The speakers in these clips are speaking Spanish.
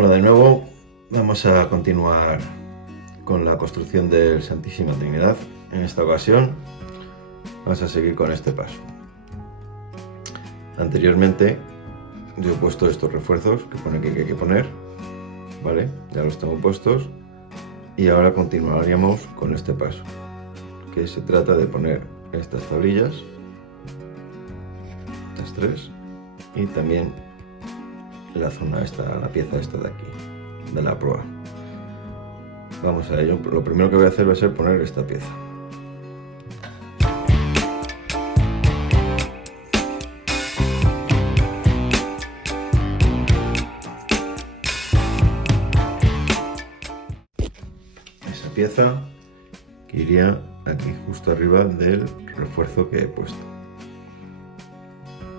Hola de nuevo, vamos a continuar con la construcción del Santísima Trinidad. En esta ocasión vamos a seguir con este paso. Anteriormente yo he puesto estos refuerzos que pone que hay que poner, ¿vale? Ya los tengo puestos y ahora continuaríamos con este paso, que se trata de poner estas tablillas, estas tres, y también la zona esta, la pieza esta de aquí, de la proa. Vamos a ello. Lo primero que voy a hacer va a ser poner esta pieza. Esa pieza que iría aquí justo arriba del refuerzo que he puesto.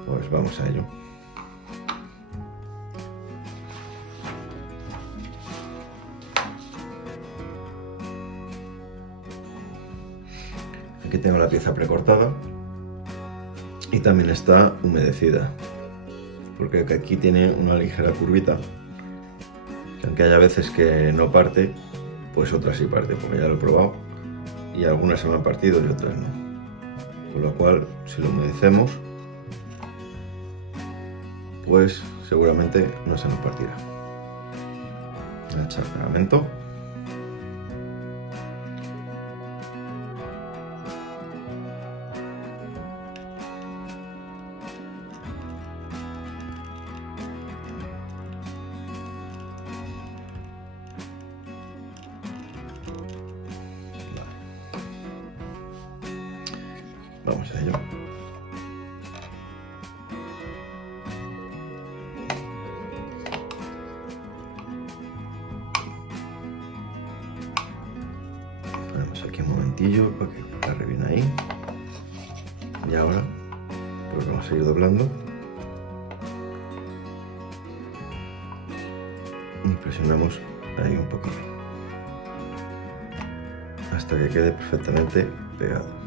Pues vamos a ello. Aquí tengo la pieza precortada y también está humedecida, porque aquí tiene una ligera curvita, que aunque haya veces que no parte, pues otras sí parte, porque ya lo he probado y algunas se me han partido y otras no. Con lo cual, si lo humedecemos, pues seguramente no se nos partirá. Voy a echar pegamento. Vamos a ello. Ponemos aquí un momentillo para que agarre bien ahí. Y ahora pues vamos a ir doblando y presionamos ahí un poquito hasta que quede perfectamente pegado.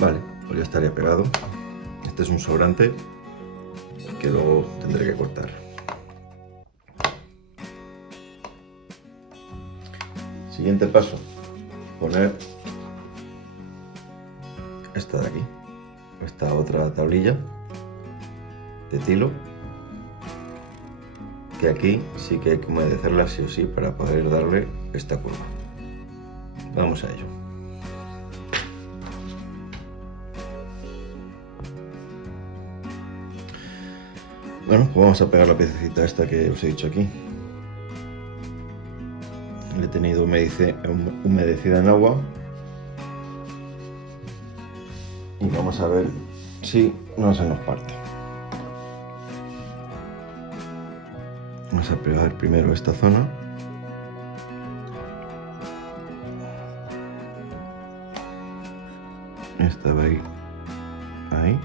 Vale, pues ya estaría pegado. Este es un sobrante que luego tendré que cortar. Siguiente paso, poner esta de aquí, esta otra tablilla de tilo, que aquí sí que hay que humedecerla sí o sí para poder darle esta curva. Vamos a ello. Bueno, pues vamos a pegar la piececita esta que os he dicho aquí. La he tenido humedecida en agua y vamos a ver si no se nos parte. Vamos a pegar primero esta zona. Esta va a ir ahí.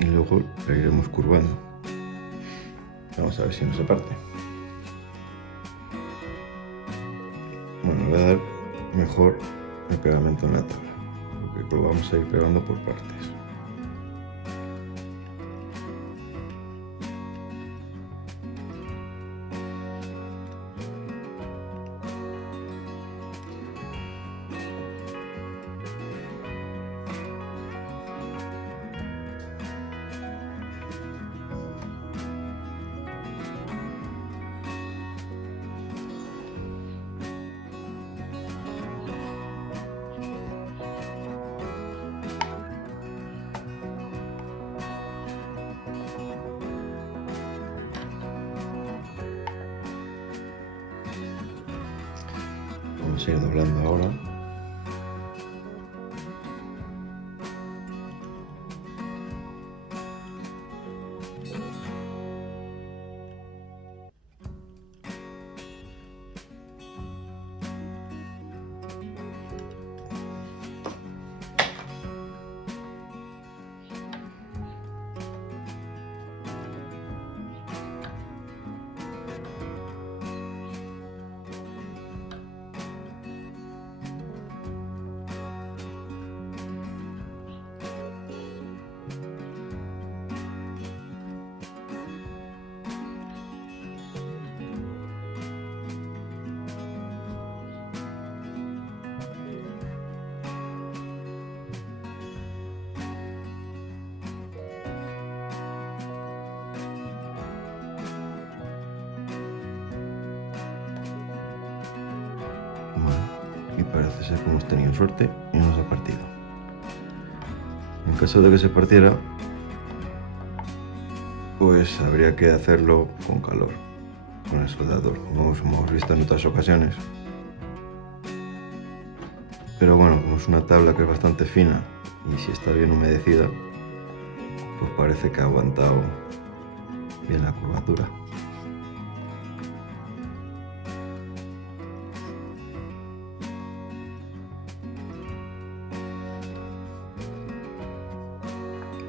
Y luego la iremos curvando. Vamos a ver si no se parte. Bueno, voy a dar mejor el pegamento en la tabla, porque lo vamos a ir pegando por partes. Vamos a ir doblando ahora. parece ser que hemos tenido suerte y no se ha partido. En caso de que se partiera, pues habría que hacerlo con calor, con el soldador, como hemos visto en otras ocasiones. Pero bueno, como es una tabla que es bastante fina y si está bien humedecida, pues parece que ha aguantado bien la curvatura.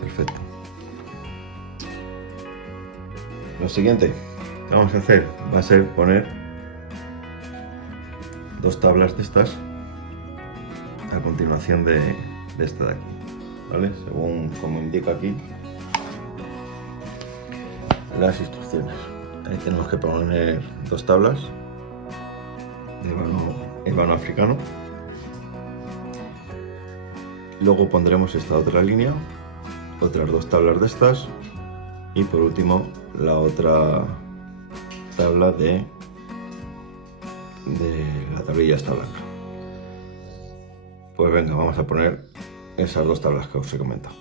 Perfecto. Lo siguiente que vamos a hacer va a ser poner 2 tablas de estas a continuación de esta de aquí, ¿vale? Según como indica aquí las instrucciones. Ahí tenemos que poner 2 tablas de ébano africano. Luego pondremos esta otra línea, otras 2 tablas de estas y por último la otra tabla de la tablilla esta blanca. Pues venga, vamos a poner esas 2 tablas que os he comentado.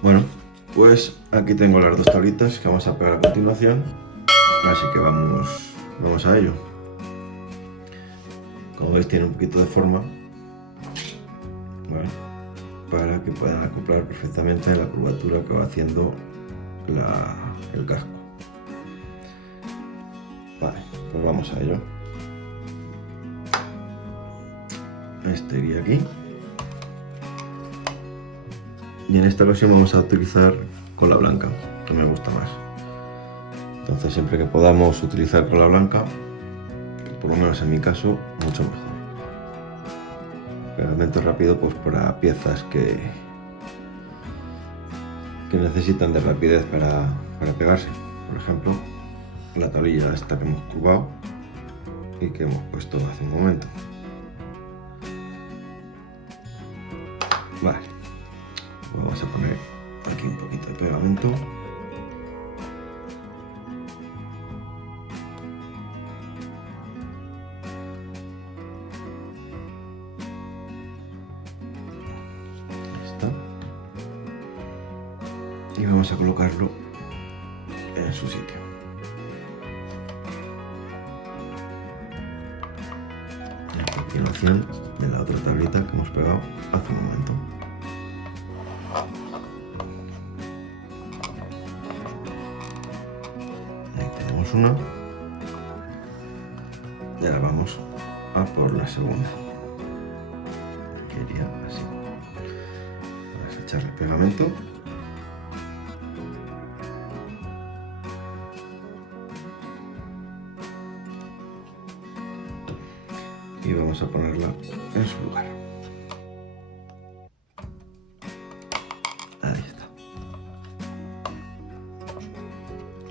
Bueno, pues aquí tengo las 2 tablitas que vamos a pegar a continuación, así que vamos a ello. Como veis tiene un poquito de forma, ¿vale? Para que puedan acoplar perfectamente la curvatura que va haciendo el casco. Vale, pues vamos a ello. Este iría aquí. Y en esta ocasión vamos a utilizar cola blanca, que me gusta más. Entonces siempre que podamos utilizar cola blanca, por lo menos en mi caso, mucho mejor. Pegamento rápido pues para piezas que necesitan de rapidez para pegarse. Por ejemplo, la tablilla esta que hemos curvado y que hemos puesto hace un momento. Vale, vamos a poner aquí un poquito de pegamento. Ahí está. Y vamos a colocarlo en su sitio. A continuación de la otra tablita que hemos pegado hace un momento. Ahí tenemos una. Y ahora vamos a por la segunda, que iría así. Vamos a echarle pegamento. Y vamos a ponerla en su lugar. Ahí está.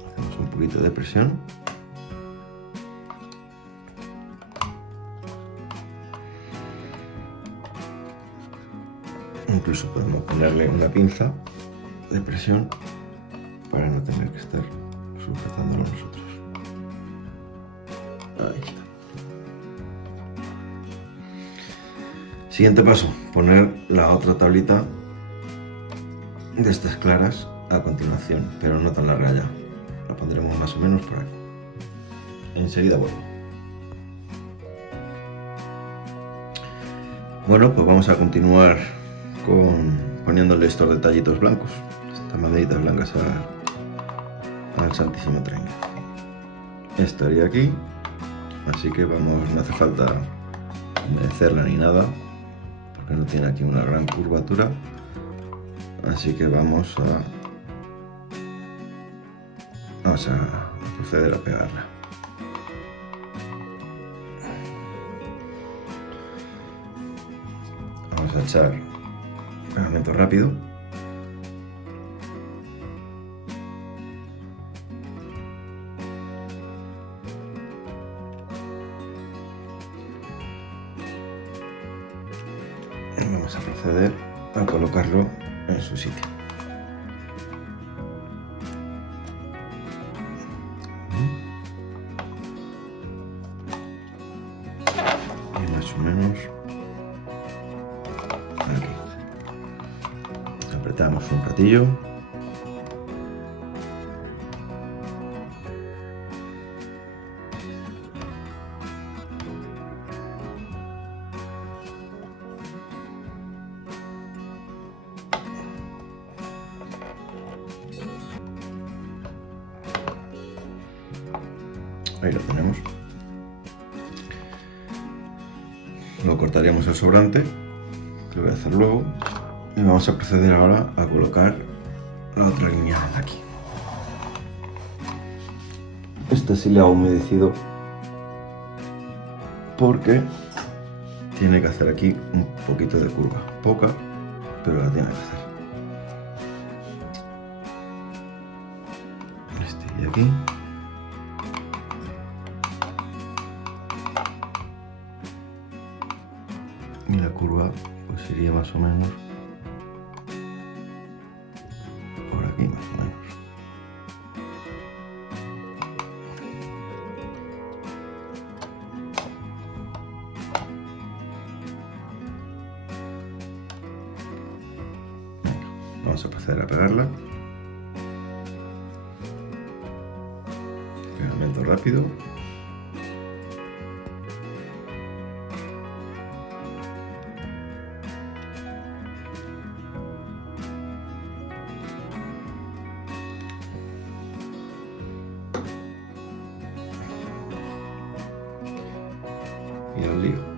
Hacemos un poquito de presión. Incluso podemos ponerle una pinza de presión para no tener que estar sujetándolo nosotros. Ahí está. Siguiente paso, poner la otra tablita de estas claras a continuación, pero no tan larga ya. La pondremos más o menos por aquí. Enseguida vuelvo. Bueno, pues vamos a continuar poniéndole estos detallitos blancos, estas maderitas blancas al Santísimo Tren. Estaría aquí, así que vamos, no hace falta humedecerla ni nada, porque no tiene aquí una gran curvatura, así que vamos a proceder a pegarla. Vamos a echar pegamento rápido. Y vamos a proceder a colocarlo en su sitio. más o menos aquí. Apretamos un ratillo. Ahí lo tenemos. Lo cortaríamos el sobrante, que lo voy a hacer luego, y vamos a proceder ahora a colocar la otra línea de aquí. Este sí le ha humedecido porque tiene que hacer aquí un poquito de curva, poca, pero la tiene que hacer. Este y aquí. Y la curva pues iría más o menos por aquí, más o menos. Vamos a proceder a pegarla. Pegamento rápido. Y al lío.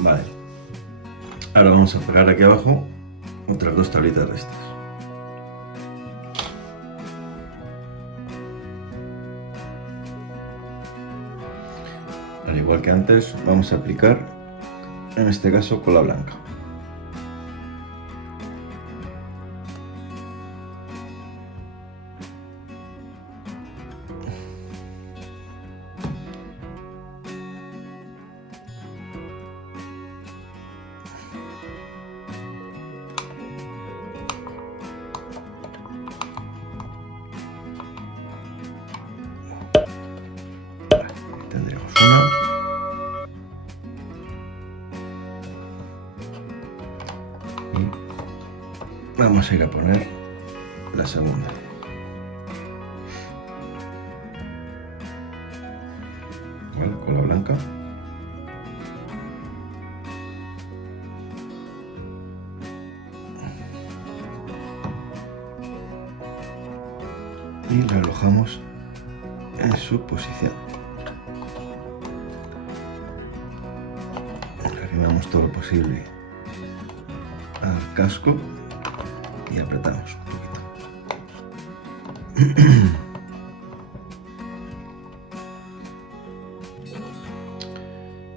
Vale. Ahora vamos a pegar aquí abajo otras dos tablitas de estas. Al igual que antes, vamos a aplicar, en este caso, cola blanca. Tendremos una. Y vamos a ir a poner la segunda. ¿Vale? Cola blanca. Y la alojamos en su posición. Arrimamos todo lo posible al casco y apretamos un poquito.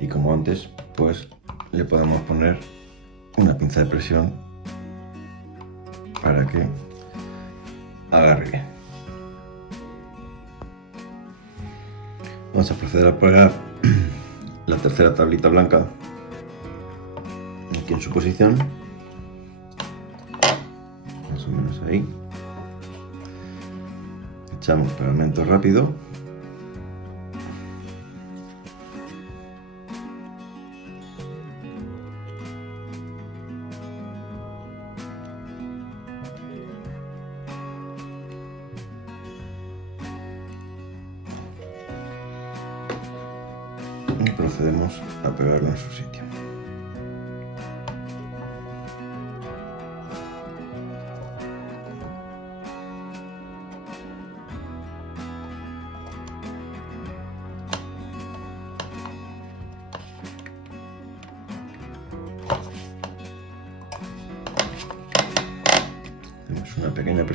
Y como antes, pues le podemos poner una pinza de presión para que agarre bien. Vamos a proceder a pegar la tercera tablita blanca aquí en su posición, más o menos ahí. Echamos pegamento rápido. Y procedemos a pegarlo en su sitio.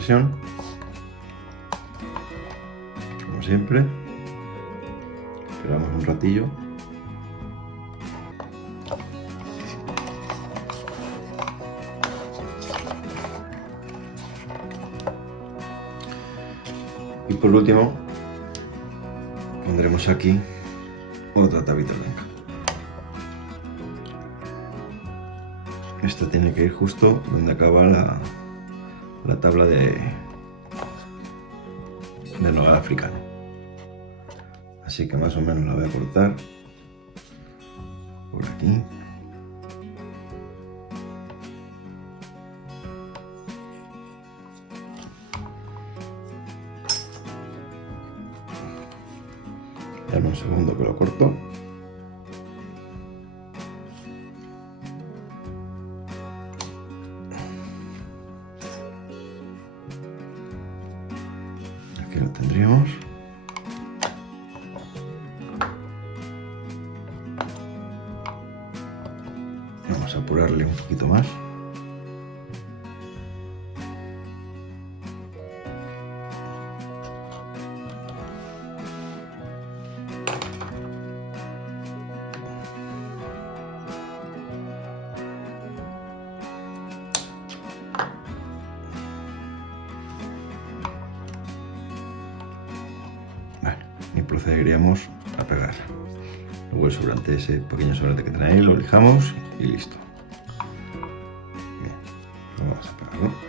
presión, como siempre. Esperamos un ratillo. Y por último pondremos aquí otra tablita blanca. Esta tiene que ir justo donde acaba la tabla de nogal africano. Así que más o menos la voy a cortar por aquí. Dame un segundo que lo corto. Aquí lo tendríamos. Vamos a apurarle un poquito más. Y procederíamos a pegar. Luego el sobrante, ese pequeño sobrante que tenéis, lo lijamos y listo. Bien, lo vamos a pegar, ¿no?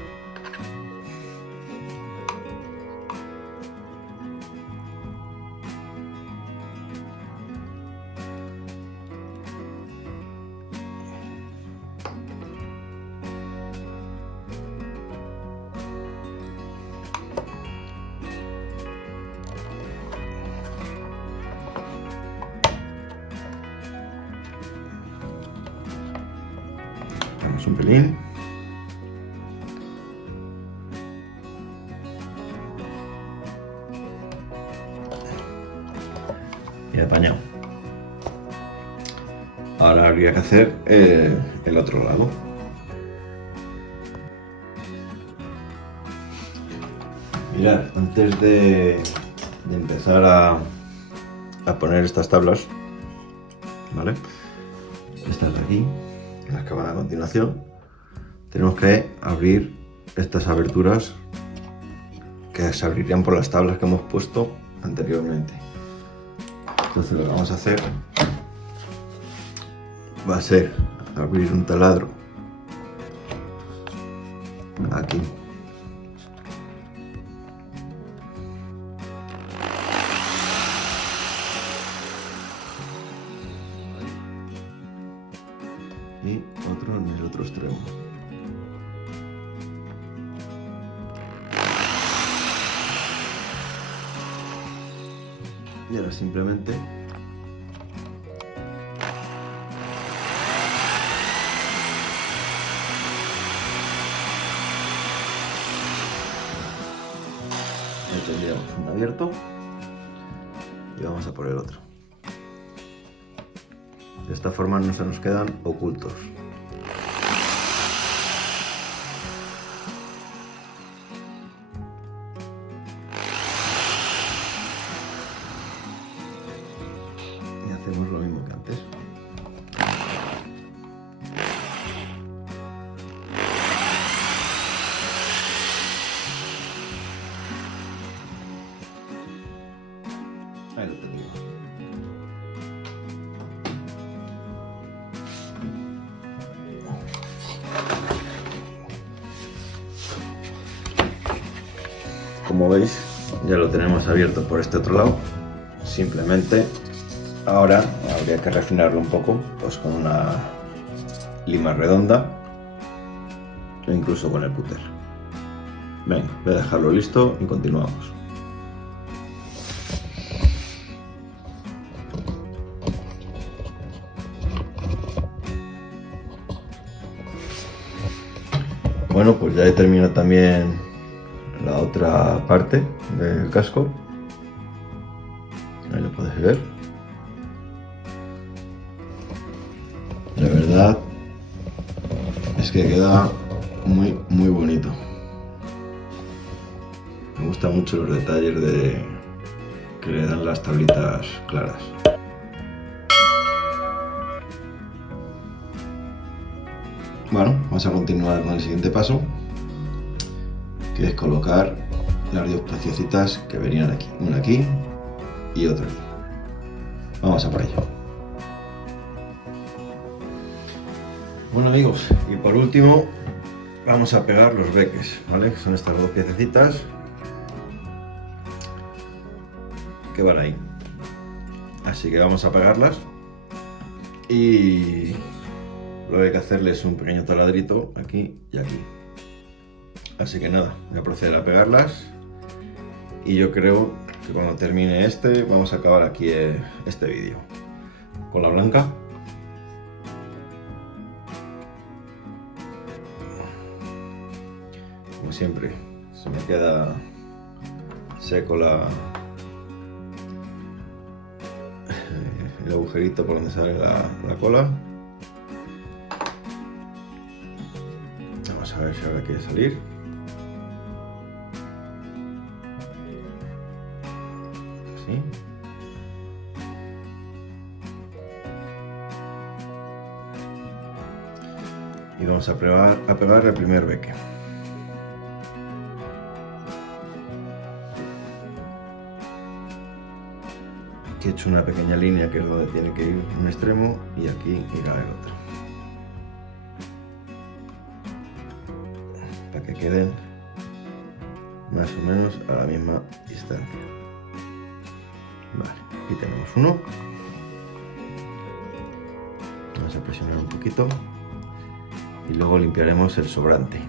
Un pelín. Y apañado. Ahora habría que hacer el otro lado. Mirad, antes de empezar a poner estas tablas, ¿vale? Estas de aquí, las que van a continuación, tenemos que abrir estas aberturas que se abrirían por las tablas que hemos puesto anteriormente. Entonces lo que vamos a hacer va a ser abrir un taladro aquí. Y otro en el otro extremo. Y ahora simplemente ya tendríamos un abierto y vamos a por el otro. De esta forma no se nos quedan ocultos. Y hacemos lo mismo que antes. Ahí lo tenemos. Como veis, ya lo tenemos abierto por este otro lado. Simplemente ahora habría que refinarlo un poco, pues con una lima redonda o incluso con el cúter. Venga, voy a dejarlo listo y continuamos. Bueno, pues ya he terminado también la otra parte del casco. Ahí lo podéis ver. La verdad es que queda muy bonito. Me gustan mucho los detalles que le dan las tablitas claras. Bueno, vamos a continuar con el siguiente paso, que es colocar las dos preciositas que venían aquí, una aquí y otra aquí. Vamos a por ello. Bueno amigos, y por último vamos a pegar los beques, ¿vale? Son estas dos piececitas que van ahí. Así que vamos a pegarlas y lo que hay que hacerle es un pequeño taladrito aquí y aquí. Así que nada, voy a proceder a pegarlas y yo creo que cuando termine vamos a acabar aquí este vídeo. Con la blanca. Como siempre, se me queda seco el agujerito por donde sale la cola. Vamos a ver si ahora quiere salir. Así. Y vamos a pegar el primer beque. Aquí he hecho una pequeña línea que es donde tiene que ir un extremo y aquí irá el otro, para que queden más o menos a la misma distancia. Vale, aquí tenemos uno. Vamos a presionar un poquito y luego limpiaremos el sobrante.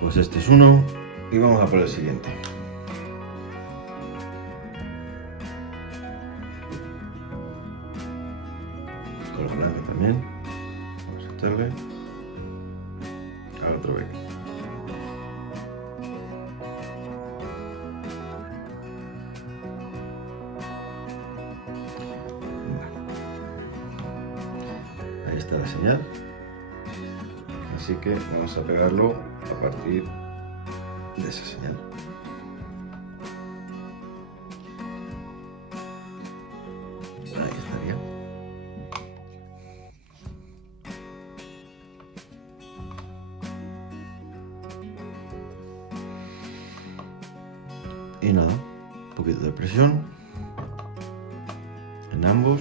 Pues este es uno y vamos a por el siguiente. Con la blanca también. Vamos a echarle al otro beque. Ahí está la señal. Así que vamos a pegarlo a partir de esa señal. Ahí estaría. Y nada, un poquito de presión en ambos.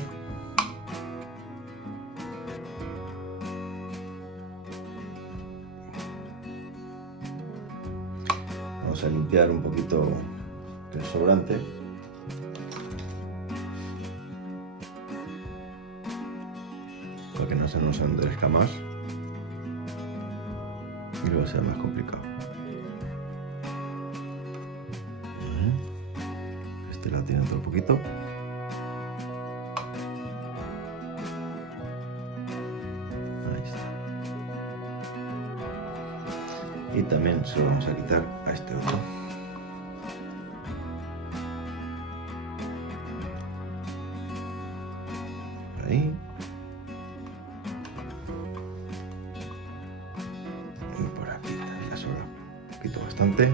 Vamos a limpiar un poquito el sobrante. Para que no se nos endurezca más y luego sea más complicado. Este la tiene otro poquito. Ahí está. Y también se lo vamos a quitar a este otro. Ahí. Y por aquí también la sobra un poquito bastante.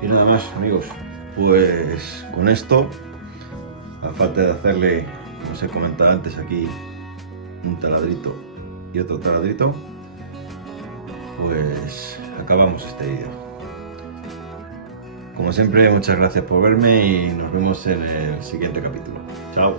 Y nada más amigos, pues con esto, a falta de hacerle, como os he comentado antes, aquí un taladrito y otro taladrito, pues acabamos este vídeo. Como siempre, muchas gracias por verme y nos vemos en el siguiente capítulo. Chao.